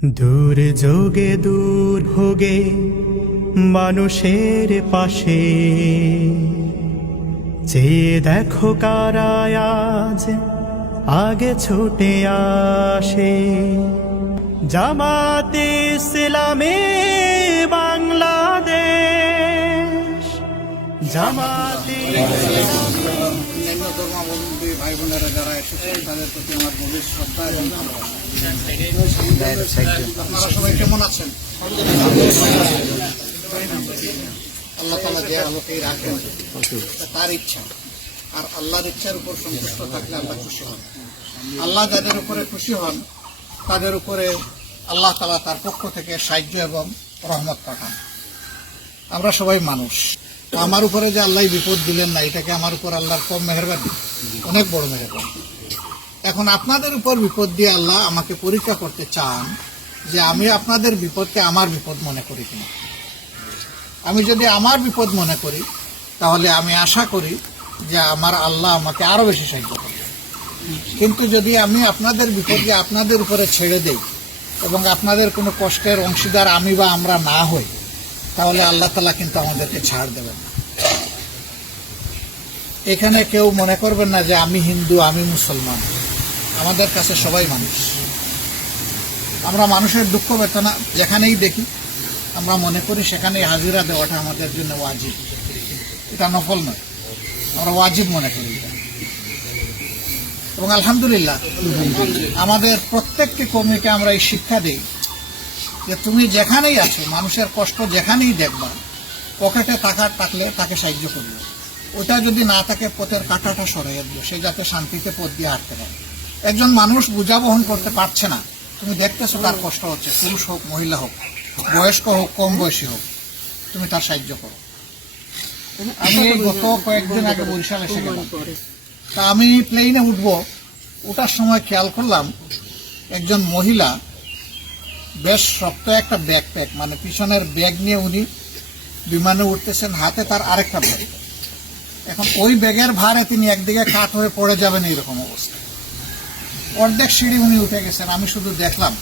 দুর্যোগে দুর্ভোগে মানুষের পাশে চেয়ে দেখো কারা আজ আগে ছুটে আসে। জামাতে ইসলামী বাংলাদেশ, জামাতে অন্যান্য ধর্মাবলম্বী ভাই বোনেরা যারা এসেছেন তাদের প্রতি আমার গভীর শ্রদ্ধা এবং ভালোবাসা। আপনারা সবাই কেমন আছেন? আল্লাহ তাআলা যে আলোকেই রাখেন তার ইচ্ছা, আর আল্লাহর ইচ্ছার উপর সন্তুষ্ট থাকলে আল্লাহ খুশি হন। আল্লাহ যাদের উপরে খুশি হন তাদের উপরে আল্লাহ তাআলা তার পক্ষ থেকে সাহায্য এবং রহমত পাঠান। আমরা সবাই মানুষ, আমার উপরে যে আল্লাহ বিপদ দিলেন না, এটাকে আমার উপর আল্লাহর কম মেহেরবানি, অনেক বড় মেহেরবানি। এখন আপনাদের উপর বিপদ দিয়ে আল্লাহ আমাকে পরীক্ষা করতে চান যে আমি আপনাদের বিপদকে আমার বিপদ মনে করি কিনা। আমি যদি আমার বিপদ মনে করি তাহলে আমি আশা করি যে আমার আল্লাহ আমাকে আরো বেশি সাহায্য করবে। কিন্তু যদি আমি আপনাদের বিপদকে আপনাদের উপরে ছেড়ে দেই এবং আপনাদের কোনো কষ্টের অংশীদার আমি বা আমরা না হই, তাহলে আল্লাহ তাআলা কিন্তু আমাদেরকে ছাড় দেবেন না। এখানে কেউ মনে করবেন না যে আমি হিন্দু, আমি মুসলমান। আমাদের কাছে সবাই মানুষ। আমরা মানুষের দুঃখ বেদনা যেখানেই দেখি আমরা মনে করি সেখানেই হাজিরা দেওয়াটা আমাদের জন্য ওয়াজিব। এটা নফল নয়, আমরা ওয়াজিব মনে করি। এবং আলহামদুলিল্লাহ আমাদের প্রত্যেকটি কর্মীকে আমরা এই শিক্ষা দিই যে তুমি যেখানেই আছো, মানুষের কষ্ট যেখানেই দেখবা, পকেটে টাকা থাকলে তাকে সাহায্য করবে। ওটা যদি না থাকে পথের কাঁটাটা সরাইয়া দিও, সে যাতে শান্তিতে পথ দিয়ে হাঁটতে পারে। একজন মানুষ বোঝা বহন করতে পারছে না, তুমি দেখতেছো তার কষ্ট হচ্ছে, পুরুষ হোক মহিলা হোক, বয়স্ক হোক কম বয়সী হোক, তুমি তার সাহায্য করো। আমি গত কয়েকদিন আগে বরিশাল এসে গেলাম, তা আমি প্লেনে উঠবো, ওঠার সময় খেয়াল করলাম একজন মহিলা বেশ শক্ত একটা ব্যাকপ্যাক, মানে পিছনের ব্যাগ নিয়ে উনি বিমানে উঠতেছেন, হাতে তার আরেকটা ব্যাগ। এখন ওই ব্যাগের ভারে তিনি একদিকে কাত হয়ে পড়ে যাবেন, এইরকম অবস্থা। অর্ধেক সিঁড়ি উনি উঠে গেছেন, আমি শুধু দেখলাম।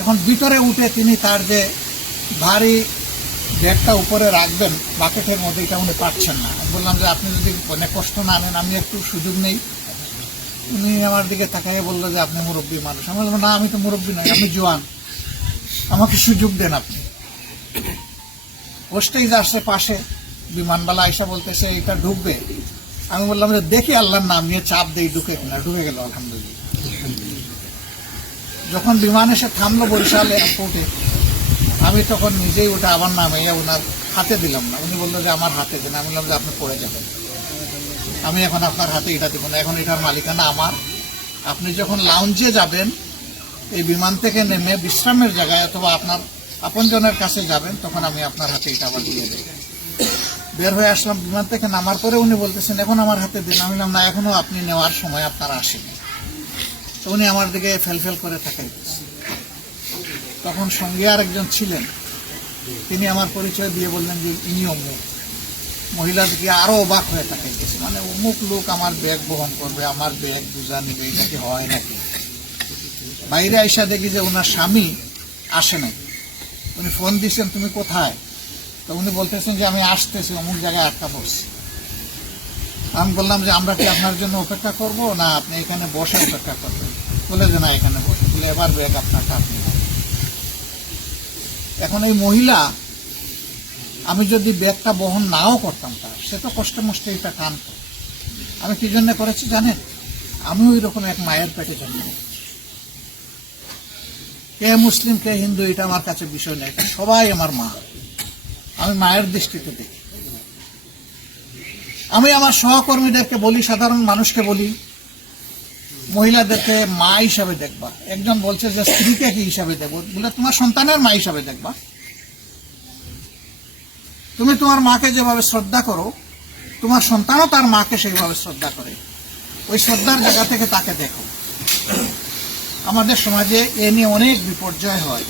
এখন ভিতরে উঠে তিনি তার যে ভারী ব্যাগটা উপরে রাখবেন বাকেটের মধ্যে, এটা উনি পারছেন না। আমি বললাম যে আপনি যদি অনেক কষ্ট না নেন, আমি একটু সুযোগ নেই। উনি আমার দিকে তাকাইয়ে বললো যে আপনি মুরব্বী মানুষ। আমি বললাম না, আমি তো মুরব্বী নই, আমি জোয়ান, আমাকে সুযোগ দেন আপনি। হোস্টেজ আসছে পাশে, বিমানবালা আইসা বলতেছে এটা ঢুকবে। আমি বললাম যে দেখি আল্লাহর নাম নিয়ে চাপ দেই ঢুকে কিনা। ঢুকে গেল আলহামদুলিল্লাহ। যখন বিমান এসে থামলো বরিশাল এয়ারপোর্টে, আমি তখন নিজেই ওটা আবার নামে ওনার হাতে দিলাম না। উনি বললো যে আমার হাতে দেন। আমি বললাম যে আপনি পড়ে যাবেন, আমি এখন আপনার হাতে এটা দিব না, এখন এটার মালিকানা আমার। আপনি যখন লাউঞ্জে যাবেন, এই বিমান থেকে নেমে বিশ্রামের জায়গায় অথবা আপনার আপনজনের কাছে যাবেন, তখন আমি আপনার হাতে এটা আবার দিয়ে দেব। বের হয়ে আসলাম, বিমান থেকে নামার পরে উনি বলতেছেন এখন আমার হাতে দিন। আমি বললাম না, এখনো আপনি নেওয়ার সময় আপনার আসেনি। তো উনি আমার দিকে ফেল করে তাকাইতেছেন। তখন সঙ্গে আর একজন ছিলেন, তিনি আমার পরিচয় দিয়ে বললেন যে ইনি অমুক। মহিলা দিকে আরো অবাক হয়ে তাকাইতেছে, মানে অমুক লোক আমার ব্যাগ বহন করবে, আমার ব্যাগ বুঝা নিবে, এটা কি হয় নাকি? বাইরে আইসা দেখি যে ওনার স্বামী আসে নাই। উনি ফোন দিচ্ছেন তুমি কোথায়? তো উনি বলতেছেন যে আমি আসতেছি, অমুক জায়গায় আটকা পড়ছি। আমি বললাম যে আমরা কি আপনার জন্য অপেক্ষা করব না আপনি এখানে বসে অপেক্ষা করবেন? বলে যে না, এখানে বসে। বলে এবার ব্যাগ আপনারটা আপনি। এখন এই মহিলা, আমি যদি ব্যাগটা বহন নাও করতাম তার, সে তো কষ্টে মষ্টে এটা টানত। আমি কি জন্য করেছি জানেন? আমি ওই রকম এক মায়ের পেটে জন্ম। কে মুসলিম কে হিন্দু এটা আমার কাছে বিষয় নেই, সবাই আমার মা। আমি মায়ের দৃষ্টিতে দেখি। আমি আমার সহকর্মীদেরকে বলি, সাধারণ মানুষকে বলি, মহিলাদেরকে মা হিসাবে দেখবা। একজন বলছে যে স্ত্রীকে কি হিসাবে দেখবো? বলে তোমার সন্তানের মা হিসাবে দেখবা। তুমি তোমার মাকে যেভাবে শ্রদ্ধা করো, তোমার সন্তানও তার মাকে সেইভাবে শ্রদ্ধা করে। ওই শ্রদ্ধার জায়গা থেকে তাকে দেখো। আমাদের সমাজে এ নিয়ে অনেক বিপর্যয় হয়।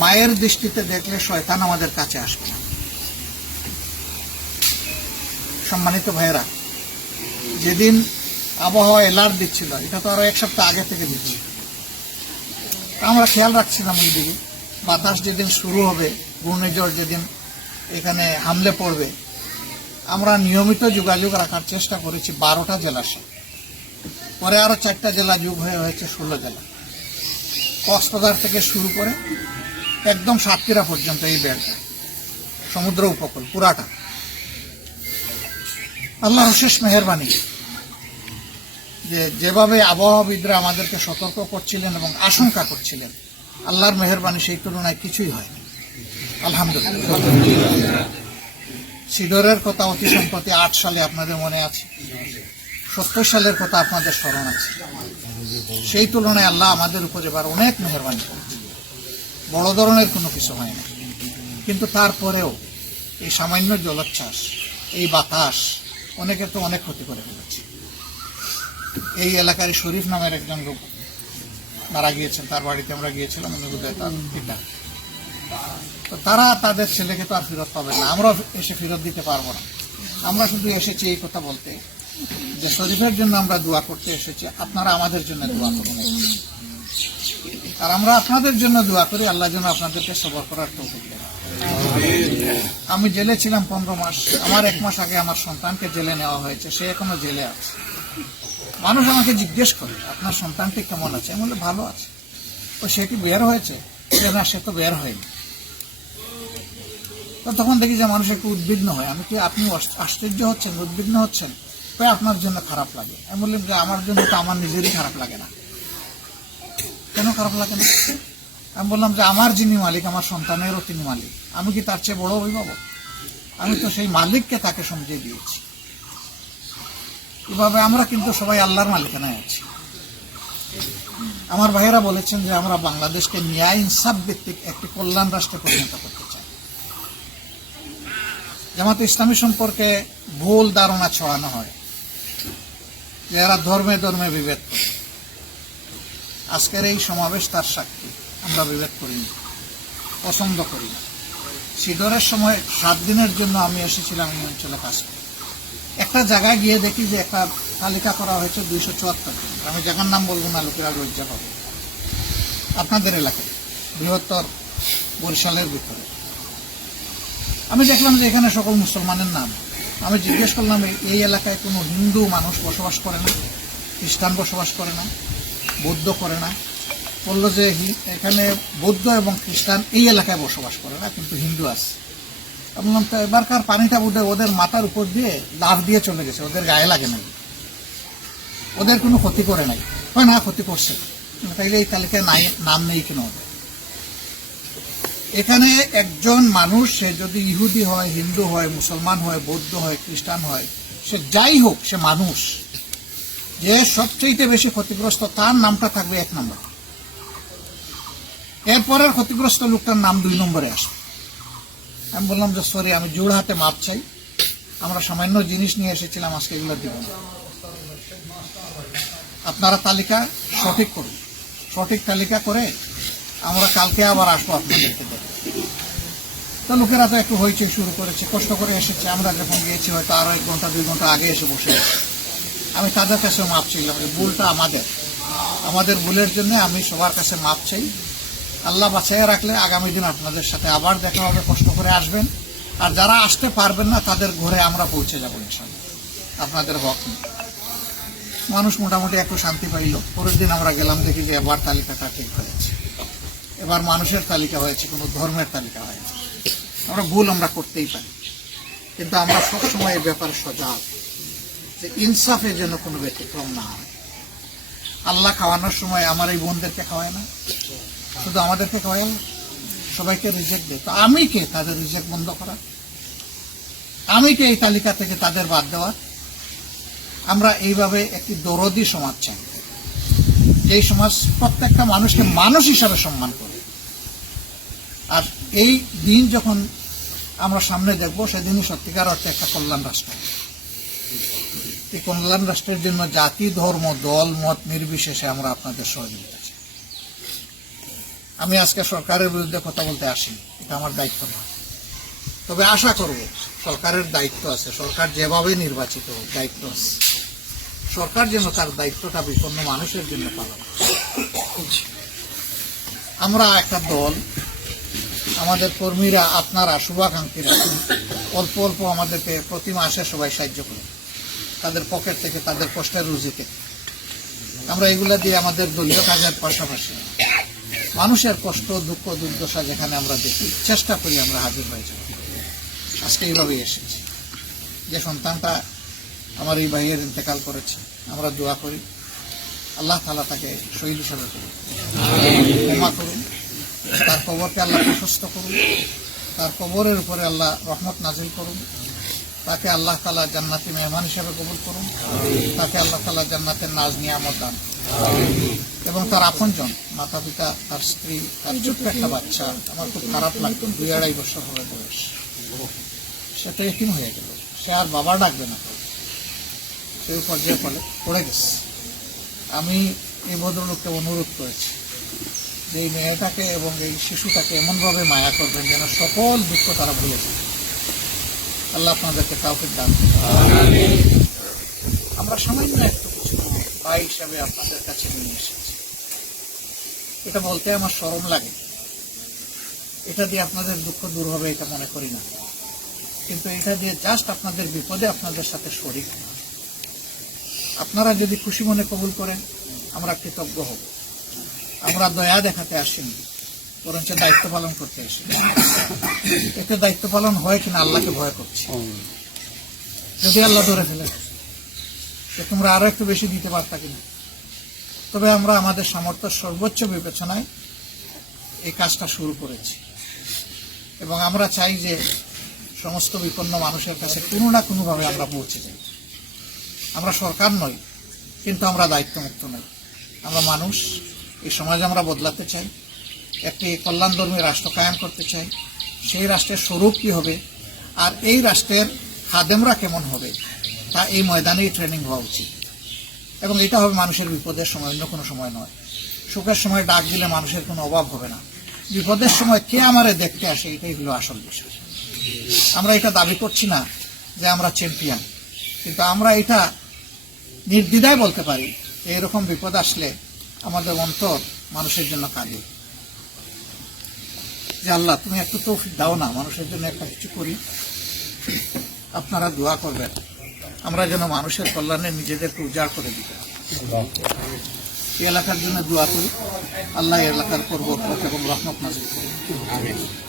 মায়ের দৃষ্টিতে দেখলে শয়তান আমাদের কাছে আসবে না। সম্মানিত ভাইয়েরা, যেদিন আবহাওয়া অ্যালার্ট দিচ্ছিল, এটা তো আরো এক সপ্তাহ আগে থেকে দিচ্ছিল, আমরা খেয়াল রাখছিলাম ওই দিকে। বাতাস যেদিন শুরু হবে, ঘূর্ণিঝড় যেদিন এখানে হামলে পড়বে, আমরা নিয়মিত যোগাযোগ রাখার চেষ্টা করেছি 12টা জেলার সাথে। পরে আরো 4টা জেলা যোগ হয়ে হয়েছে 16 জেলা। কক্সবাজার থেকে শুরু করে একদম সাতক্ষীরা পর্যন্ত এই বেলটা, সমুদ্র উপকূল পুরাটা। আল্লাহর শেষ মেহেরবানি যে যেভাবে আবহাওয়াবিদরা আমাদেরকে সতর্ক করছিলেন এবং আশঙ্কা করছিলেন, আল্লাহর মেহেরবানি সেই তুলনায় কিছুই হয়নি, আলহামদুলিল্লাহ। সিডরের কথা অতি সম্প্রতি 8 সালে আপনাদের মনে আছে, 70 সালের কথা আপনাদের স্মরণ আছে। সেই তুলনায় আল্লাহ আমাদের উপর এবার অনেক মেহেরবানি করেছে। বড় ধরনের কোনো কিছু হয় না, কিন্তু তারপরেও এই সামান্য জলোচ্ছ্বাস, এই বাতাস অনেকে তো অনেক ক্ষতি করে ফেলেছে। এই এলাকার শরীফ নামের একজন লোক মারা গিয়েছেন, তার বাড়িতে আমরা গিয়েছিলাম, তার পিতা। তো তারা তাদের ছেলেকে তো আর ফেরত পাবে না, আমরা এসে ফেরত দিতে পারবো না। আমরা শুধু এসেছি এই কথা বলতে যে শরীফের জন্য আমরা দোয়া করতে এসেছি, আপনারা আমাদের জন্য দোয়া করুন। আর আমরা আপনাদের জন্য দোয়া করি, আল্লাহ যেন আপনাদেরকে সবর করার তৌফিক দেন। আমি জেলে ছিলাম 15 মাস। আমার 1 মাস আগে আমার সন্তানকে জেলে নেওয়া হয়েছে, সে এখনো জেলে আছে। মানুষ আমাকে জিজ্ঞেস করে আপনার সন্তানটি কেমন আছে, আমি বলি ভালো আছে। তো সে কি বের হয়েছে? না, সে তো বের হয়নি। তো তখন দেখি যে মানুষ একটু উদ্বিগ্ন হয়। আমি কি আপনি আশ্চর্য হচ্ছেন, উদ্বিগ্ন হচ্ছেন? তো আপনার জন্য খারাপ লাগে। আমি বললাম যে আমার জন্য তো আমার নিজেরই খারাপ লাগে না। কেন খারাপ লাগে না? আমি বললাম যে আমার যিনি মালিক, আমার সন্তানেরও তিনি মালিক, আমি কি তার চেয়ে বড় অভিভাবক? আমি তো সেই মালিককে তাকে সমঝিয়ে দিয়েছি। এভাবে আমরা কিন্তু সবাই আল্লাহর মালিকানায় আছি। আমার ভাইয়েরা বলেছেন যে আমরা বাংলাদেশকে ন্যায় ইনসাফ ভিত্তিক একটি কল্যাণ রাষ্ট্রে পরিণত করতে চাই। জামাতে ইসলামী সম্পর্কে ভুল ধারণা ছড়ানো হয় যে এরা ধর্মে ধর্মে বিভেদ করে। আজকের এই সমাবেশ তার সাক্ষী। আমরা বিভেদ করিনি, পছন্দ করি না। সিডরের সময় 7 দিনের জন্য আমি এসেছিলাম এই অঞ্চলে কাজ করতে। একটা জায়গায় গিয়ে দেখি যে একটা তালিকা করা হয়েছে 274 জন। আমি জায়গার নাম বলবো না, লোকেরা লজ্জা পাবে। আপনাদের এলাকায়, বৃহত্তর বরিশালের ভিতরে। আমি দেখলাম যে এখানে সকল মুসলমানের নাম। আমি জিজ্ঞেস করলাম এই এলাকায় কোনো হিন্দু মানুষ বসবাস করে না, খ্রিস্টান বসবাস করে না, বৌদ্ধ করে না। বললো যে এখানে বৌদ্ধ এবং খ্রিস্টান এই এলাকায় বসবাস করে না, কিন্তু হিন্দু আছে। বললাম তো এবারকার পানিটা বোধহয় ওদের মাথার উপর দিয়ে লাফ দিয়ে চলে গেছে, ওদের গায়ে লাগে নাই, ওদের কোনো ক্ষতি করে নাই। না, ক্ষতি করছে। তাইলে এই তালিকায় নাম নেই কেন ওদের? এখানে একজন মানুষ, সে যদি ইহুদি হয়, হিন্দু হয়, মুসলমান হয়, বৌদ্ধ হয়, খ্রিস্টান হয়, সে যাই হোক, সে মানুষ। যে সবচেয়ে বেশি ক্ষতিগ্রস্ত তার নামটা থাকবে 1 নম্বর। এরপরের ক্ষতিগ্রস্ত লোকটার নাম 2 নম্বরে আসবে। আমি বললাম যে সরি, আমি জোড় হাতে মাপ চাই, আমরা সামান্য জিনিস নিয়ে এসেছিলাম, আজকে এগুলো দিব না। আপনারা তালিকা সঠিক করুন, সঠিক তালিকা করে আমরা কালকে আবার আসবো আপনাদেরকে দেখে। তো লোকেরা তো একটু হইচই শুরু করেছে, কষ্ট করে এসেছে। আমরা যখন গিয়েছি হয়তো আরো 1 ঘন্টা 2 ঘন্টা আগে এসে বসে আছি। আমি তাদের কাছে মাপ চাইলাম, ভুলটা আমাদের ভুলের জন্য আমি সবার কাছে মাপ চাই। আল্লাহ বাঁচাইয়া রাখলে আগামী দিন আপনাদের সাথে আবার দেখা হবে, কষ্ট করে আসবেন। আর যারা আসতে পারবেন না তাদের ঘরে আমরা পৌঁছে যাবো ইনশাআল্লাহ, আপনাদের হক নেই। মানুষ মোটামুটি একটু শান্তি পাইল। পরের দিন আমরা গেলাম, দেখি যে এবার তালিকাটা ঠিক হয়েছে। এবার মানুষের তালিকা হয়েছে, কোনো ধর্মের তালিকা হয়েছে। আমরা ভুল আমরা করতেই পারি, কিন্তু আমরা সবসময় এই ব্যাপারে সজাগ যে ইনসাফের জন্য কোনো ব্যতিক্রম না হয়। আল্লাহ খাওয়ানোর সময় আমার এই বোনদেরকে খাওয়ায় না, শুধু আমাদেরকে খাওয়ায় না, সবাইকে রিজেক্ট দেয়। তো আমি কে তাদের রিজেক্ট বন্ধ করা? আমি কে এই তালিকা থেকে তাদের বাদ দেওয়া? আমরা এইভাবে একটি দরদি সমাজ চাই, যেই সমাজ প্রত্যেকটা মানুষকে মানুষ হিসাবে সম্মান করে। আর এই দিন যখন আমরা সামনে দেখবো, সেদিনই সত্যিকার অর্থে একটা কল্যাণ রাষ্ট্র। এই কল্যাণ রাষ্ট্রের জন্য জাতি, ধর্ম, দল, মত নির্বিশেষে আমরা আপনাদের সহযোগিতা চাই। আমি আজকে সরকারের বিরুদ্ধে কথা বলতে আসিনি, এটা আমার দায়িত্ব না। তবে আশা করব সরকারের দায়িত্ব আছে, সরকার যেভাবে নির্বাচিত হোক দায়িত্ব আছে, সরকার যেন তার দায়িত্বটা বিপন্ন মানুষের জন্য পালন করে। আমরা একটা দল, আমাদের কর্মীরা, আপনারা শুভাকাঙ্ক্ষীরা অল্প অল্প আমাদেরকে প্রতি মাসে সবাই সাহায্য করে, তাদের পকেট থেকে, তাদের কষ্টের রুজিতে। আমরা এগুলা দিয়ে আমাদের দলীয় কাজের পাশাপাশি মানুষের কষ্ট, দুঃখ, দুর্দশা যেখানে আমরা দেখি, চেষ্টা করি আমরা হাজির হয়ে যাব। আজকে এইভাবেই এসেছি। যে সন্তানটা আমার এই ভাইয়ের ইন্তেকাল করেছে, আমরা দোয়া করি আল্লাহ তাআলা তাকে শহীদ হিসেবে করুন, ক্ষমা করুন, তার কবরকে আল্লাহ প্রশস্ত করুন, তার কবরের উপরে আল্লাহ রহমত নাজিল করুন, তাকে আল্লাহ তাআলা জান্নাতি মেহমান হিসেবে কবুল করুন, তাকে আল্লাহ তাআলা জান্নাতের নাজ নিয়ামত দান, এবং তার আপনজন, মাতা পিতা, তার স্ত্রী, তার ছোট্ট একটা বাচ্চা, আমার খুব খারাপ লাগতো, 2-2.5 বছর হবে বয়স, সেটা এতিম হয়ে গেল, সে আর বাবা ডাকবে না, সেই পর্যায়ে পড়ে গেছে। আমি এই ভদ্রলোককে অনুরোধ করেছি যে এই মেয়েটাকে এবং এই শিশুটাকে এমনভাবে মায়া করবেন যেন সকল দুঃখ তারা ভুলে যায়। আল্লাহ আপনাদেরকে তাওফিক দান করুন। আমরা সামান্য একটু কিছু ভাই হিসাবে আপনাদের কাছে নিয়ে এসেছি। এটা বলতে আমার শরম লাগে, এটা দিয়ে আপনাদের দুঃখ দূর হবে এটা মনে করি না, কিন্তু এটা দিয়ে জাস্ট আপনাদের বিপদে আপনাদের সাথে শরীক। আপনারা যদি খুশি মনে কবুল করেন আমরা কৃতজ্ঞ হব। আমরা দয়া দেখাতে আসিনি, বরঞ্চ দায়িত্ব পালন করতে আসি। এতে দায়িত্ব পালন হয় কিনা আল্লাহকে ভয় করছি। যদি আল্লাহ ধরে ফেলে যে তোমরা আরো একটু বেশি দিতে পারতা কিনা, তবে আমরা আমাদের সামর্থ্য সর্বোচ্চ বিবেচনায় এই কাজটা শুরু করেছি, এবং আমরা চাই যে সমস্ত বিপন্ন মানুষের কাছে কোনো না কোনোভাবে আমরা পৌঁছে যাই। আমরা সরকার নই, কিন্তু আমরা দায়িত্বমুক্ত নই। আমরা মানুষ, এই সমাজ আমরা বদলাতে চাই, একটি কল্যাণধর্মী রাষ্ট্র কায়েম করতে চাই। সেই রাষ্ট্রের স্বরূপ কী হবে আর এই রাষ্ট্রের খাদেমরা কেমন হবে তা এই ময়দানেই ট্রেনিং হওয়া উচিত, এবং এটা হবে মানুষের বিপদের সময়, অন্য কোনো সময় নয়। সুখের সময় ডাক দিলে মানুষের কোনো অভাব হবে না, বিপদের সময় কে আমারে দেখতে আসে এটাই হলো আসল বিষয়। আমরা এটা দাবি করছি না যে আমরা চ্যাম্পিয়ন, কিন্তু আমরা এটা নির্দ্বিধায় বলতে পারি যে এরকম বিপদ আসলে আমাদের অন্তর মানুষের জন্য কাঁদে, যে আল্লাহ তুমি একটু তৌফিক দাও না, মানুষের জন্য একটা কিছু করি। আপনারা দোয়া করবেন আমরা যেন মানুষের কল্যাণে নিজেদেরকে উজাড় করে দিতে পারি। এই এলাকার জন্য দোয়া করি, আল্লাহ এই এলাকার বরকত এবং রহমত নাজিল করুন।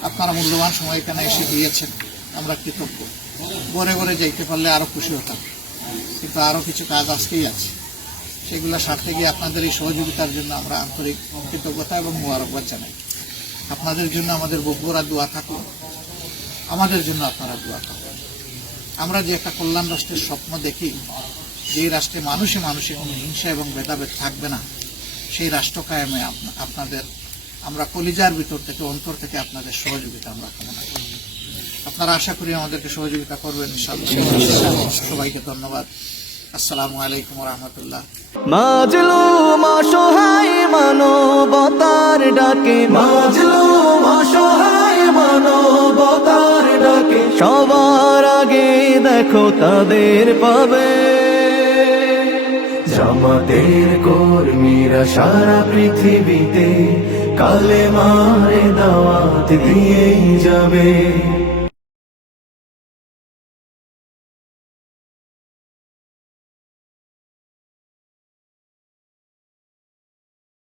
আপনারা মূল্যবান সময় এখানে এসে দিয়েছেন, আমরা কৃতজ্ঞ। ঘরে ঘরে যাইতে পারলে আরো খুশি হতাম, কিন্তু আরো কিছু কাজ আজকেই আছে, সেগুলো সারতে গিয়ে আপনাদের এই সহযোগিতার জন্য আমরা আন্তরিক কৃতজ্ঞতা এবং মোবারকবাদ জানাই। আপনাদের জন্য আমাদের বগুড়া দোয়া থাকুন, আমাদের জন্য আপনারা দোয়া থাকুন। আমরা যে একটা কল্যাণ রাষ্ট্রের স্বপ্ন দেখি, যে রাষ্ট্রে মানুষে মানুষে কোনো হিংসা এবং ভেদাভেদ থাকবে না, সেই রাষ্ট্র কায়েমে আপনাদের আমরা কলিজার ভিতর থেকে, অন্তর থেকে আপনাদের সহযোগিতা আমরা কামনা করি। আপনারা আশা করি আমাদেরকে সহযোগিতা করবেন ইনশাআল্লাহ। সবাইকে ধন্যবাদ। আসসালামু আলাইকুম ওয়া রাহমাতুল্লাহ। মাজলুম অসহায় মানবতার ডাকে, মাজলুম অসহায় মানবতার ডাকে, সবার আগে দেখো তাদের পাবে। জামাতের কর্মীরা সারা পৃথিবীতে কালেমার দাওয়াত দিয়েই যাবে।